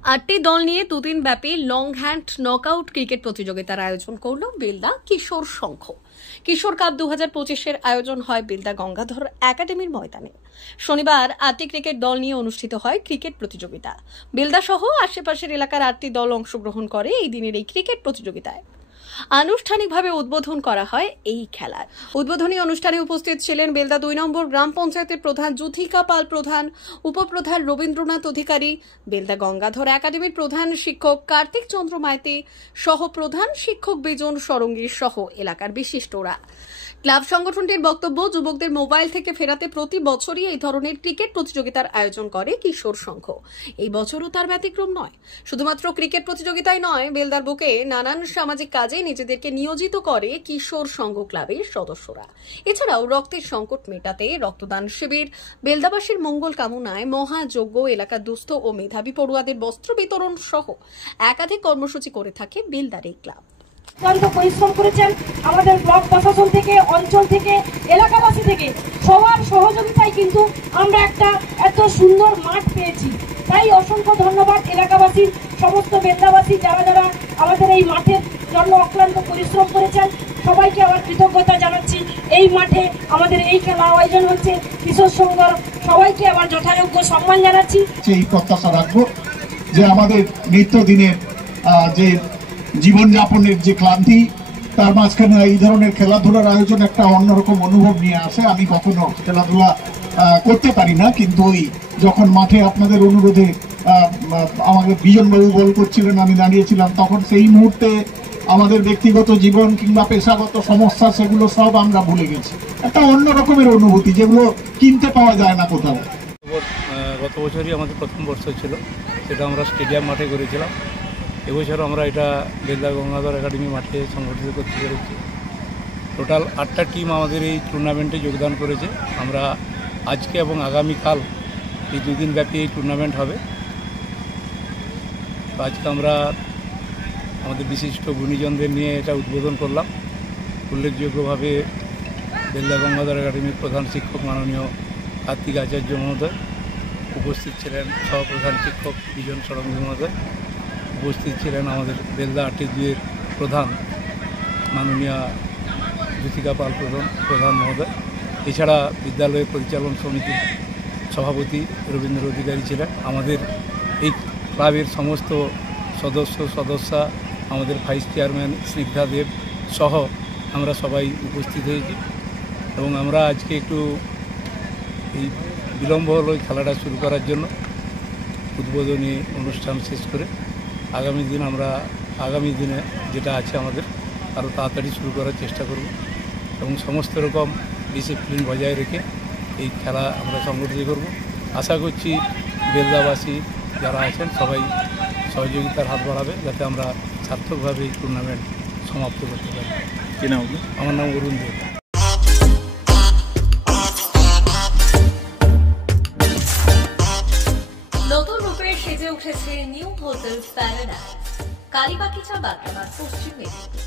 আটটি দল নিয়ে দুদিন ব্যাপী লং হ্যান্ড নকআউট ক্রিকেট প্রতিযোগিতার আয়োজন করল বেলদা কিশোর সংঘ। কিশোর কাপ 2025-এর আয়োজন হয় বেলদা গঙ্গাধর একাডেমির ময়দানে। শনিবার 8টি ক্রিকেট দল নিয়ে অনুষ্ঠিত হয় ক্রিকেট প্রতিযোগিতা। বেলদা সহ আশেপাশের এলাকার 8টি দল অংশগ্রহণ করে এই দিনের এই ক্রিকেট প্রতিযোগিতায়। আনুষ্ঠানিকভাবে উদ্বোধন করা হয় এই খেলার। উদ্বোধনী অনুষ্ঠানে উপস্থিত ছিলেন বেলদা 2 নম্বর গ্রাম পঞ্চায়েতের প্রধান যুথিকা পাল প্রধান, উপপ্রধান রবীন্দ্রনাথ অধিকারী, বেলদা গঙ্গাধর একাডেমির প্রধান শিক্ষক কার্তিক চন্দ্র মাইতি সহ প্রধান শিক্ষক বিজন সরঙ্গী সহ এলাকার বিশিষ্টরা। ক্লাব সংগঠনটির বক্তব্য, যুবকদের মোবাইল থেকে ফেরাতে প্রতি বছরই এই ধরনের ক্রিকেট প্রতিযোগিতার আয়োজন করে কিশোর সংঘ। এই বছরও তার ব্যতিক্রম নয়। শুধুমাত্র ক্রিকেট প্রতিযোগিতায় নয়, বেলদার বুকে নানান সামাজিক কাজে নিজেদেরকে নিয়োজিত করে কিশোর সংঘ ক্লাবের সদস্যরা। এছাড়াও রক্তের সংকট মেটাতে রক্তদান শিবির, বেলদাবাসীর মঙ্গল কামনায় মহাযজ্ঞ, এলাকার দুস্থ ও মেধাবী পড়ুয়াদের বস্ত্র বিতরণ সহ একাধিক কর্মসূচি করে থাকে বেলদার এই ক্লাব। পরিশ্রম করেছেন আমাদের ব্লক প্রশাসন থেকে, অঞ্চল থেকে, এলাকাবাসী থেকে সবার সহযোগিতায় কিন্তু আমরা একটা এত সুন্দর মাঠ পেয়েছি। তাই অসংখ্য ধন্যবাদ এলাকাবাসী, সমস্ত বেলদাবাসী যারা যারা আমাদের এই মাঠের জন্য অক্লান্ত পরিশ্রম করেছেন, সবাইকে আমার কৃতজ্ঞতা জানাচ্ছি। এই মাঠে আমাদের এই খেলা আয়োজন হচ্ছে কিশোর সংঘ, সবাইকে আমার যথাযোগ্য সম্মান জানাচ্ছি। এই প্রত্যাশা রাখবো যে আমাদের নিত্যদিনের যে জীবনযাপনের যে ক্লান্তি, তার মাঝখানে এই ধরনের খেলাধুলার আয়োজন একটা অন্যরকম অনুভব নিয়ে আসে। আমি কখনো খেলাধুলা করতে পারি না, কিন্তু ওই যখন মাঠে আপনাদের অনুরোধে আমাকে বিজনবাবু বল করছিলেন, আমি দাঁড়িয়েছিলাম, তখন সেই মুহূর্তে আমাদের ব্যক্তিগত জীবন কিংবা পেশাগত সমস্যা সেগুলো সব আমরা ভুলে গেছি। একটা অন্য রকমের অনুভূতি, যেগুলো কিনতে পাওয়া যায় না কোথাও। গত বছরই আমাদের প্রথম বর্ষ ছিল, সেটা আমরা স্টেডিয়াম মাঠে করেছিলাম। এবছর আমরা এটা বেলদা গঙ্গাধর একাডেমি মাঠে সংগঠিত করতে পেরেছি। টোটাল 8টা টিম আমাদের এই টুর্নামেন্টে যোগদান করেছে। আমরা আজকে এবং আগামীকাল এই 2 দিন ব্যাপী এই টুর্নামেন্ট হবে। তো আজকে আমরা আমাদের বিশিষ্ট গুণীজনদের নিয়ে এটা উদ্বোধন করলাম। উল্লেখযোগ্যভাবে বেলদা গঙ্গাধর একাডেমির প্রধান শিক্ষক মাননীয় কার্তিক আচার্য মহোদয় উপস্থিত ছিলেন, সহপ্রধান শিক্ষক বিজন সরঙ্গী মহোদয় উপস্থিত ছিলেন, আমাদের বেলদা 8-2-এর প্রধান মাননীয় যুথিকা পাল প্রধান মহোদয়, এছাড়া বিদ্যালয়ের পরিচালন সমিতির সভাপতি রবীন্দ্র অধিকারী ছিলেন। আমাদের এই ক্লাবের সমস্ত সদস্যা, আমাদের ভাইস চেয়ারম্যান স্নিগ্ধা দেব সহ আমরা সবাই উপস্থিত হয়েছি। এবং আমরা আজকে একটু এই বিলম্ব হলো এই খেলাটা শুরু করার জন্য। উদ্বোধনী অনুষ্ঠান শেষ করে আগামী দিনে যেটা আছে আমাদের আরও তাড়াতাড়ি শুরু করার চেষ্টা করব এবং সমস্ত রকম ডিসিপ্লিন বজায় রেখে এই খেলা আমরা সংগঠিত করব। আশা করছি বেলদাবাসী যারা আছেন সবাই সহযোগিতার হাত বাড়াবে, যাতে আমরা সার্থকভাবে এই টুর্নামেন্ট সমাপ্ত করতে পারি। কি নাম? আমার নাম অরুণ দেব। নতুন রূপে সেজে উঠেছে নিউ হোটেল প্যারাডাইস, কালীবাগিচা, বাগড়াবাদ, পশ্চিম মেদিনীপুর।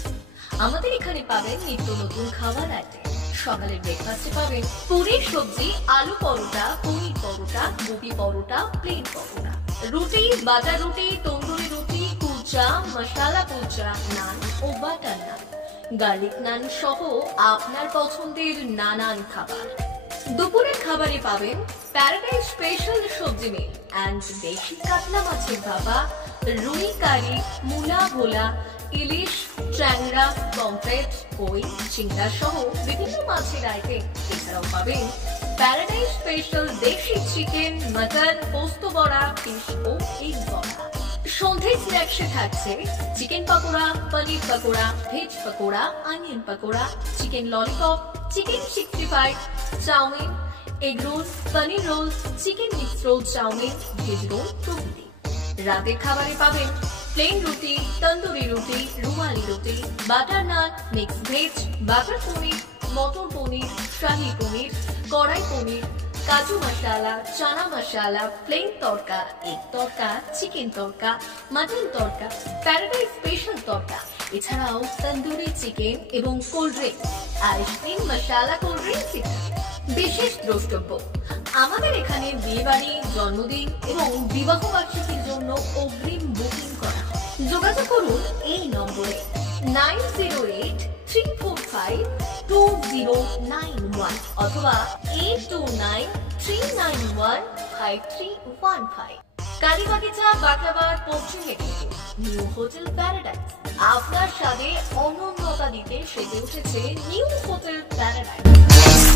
আমাদের এখানে পাবেন নিত্য নতুন খাবার আইটেম। সকালের ব্রেকফাস্টে পাবেন পুরি সবজি, আলু পরোটা, পনির পরোটা, গোবি পরোটা, প্লেন পরোটা, রুটি, বাটার রুটি, তন্দুরি রুটি, কুলচা, মশালা কুলচা, নান ও বাটার নান, গার্লিক নান সহ আপনার পছন্দের নানান খাবার। দুপুরের খাবারে পাবেন প্যারাডাইস স্পেশাল সবজি মিল অ্যান্ড দেশি কাতলা মাছের ভাপা, রুই কারি, মূলা ভোলা, ইলিশ, ট্যাংরা, পমফ্রেট, কই, চিংড়া সহ বিভিন্ন মাছের আইটেম। এছাড়াও পাবেন প্যারাডাইস স্পেশাল দেশি চিকেন, মটন, পোস্ত বড়া, ফিশ ও এগ বড়া। সন্ধ্যে স্ন্যাক্সে থাকছে chicken pakora, paneer pakora, veg pakora, onion pakora, chicken lollipop, chicken 65, chowmein, egg roll, paneer roll, chicken mix roll, chowmein, veg roll প্রভৃতি। রাতের খাবারে পাবেন প্লেন রুটি, তন্দুরি রুটি, রুমালি রুটি, বাটার নান, মিক্স ভেজ, বাটার পনির, মটর পনির, শাহী পনির, কড়াই পনির, কাজু মশালা, চানা মশালা, প্লেন তড়কা, এগ তড়কা, চিকেন তড়কা, মাটন তড়কা, প্যারাডাইস স্পেশাল তড়কা, এছাড়াও তন্দুরি চিকেন এবং কোল্ড ড্রিঙ্কস, আইসক্রিম, মশালা কোল্ড ড্রিঙ্কস ইত্যাদি। বিশেষ দ্রষ্টব্য, আমাদের এখানে বিয়ে বাড়ি, জন্মদিন এবং বিবাহ বার্ষিকীর জন্য অগ্রিম 9083452091 অথবা 8293915315। কালীবাগিচা, বাকলাবাদ, পশ্চিম মেদিনীপুর। নিউ হোটেল প্যারাডাইস আপনার স্বাদে অনন্যতা দিতে সেজে উঠেছে নিউ হোটেল প্যারাডাইস।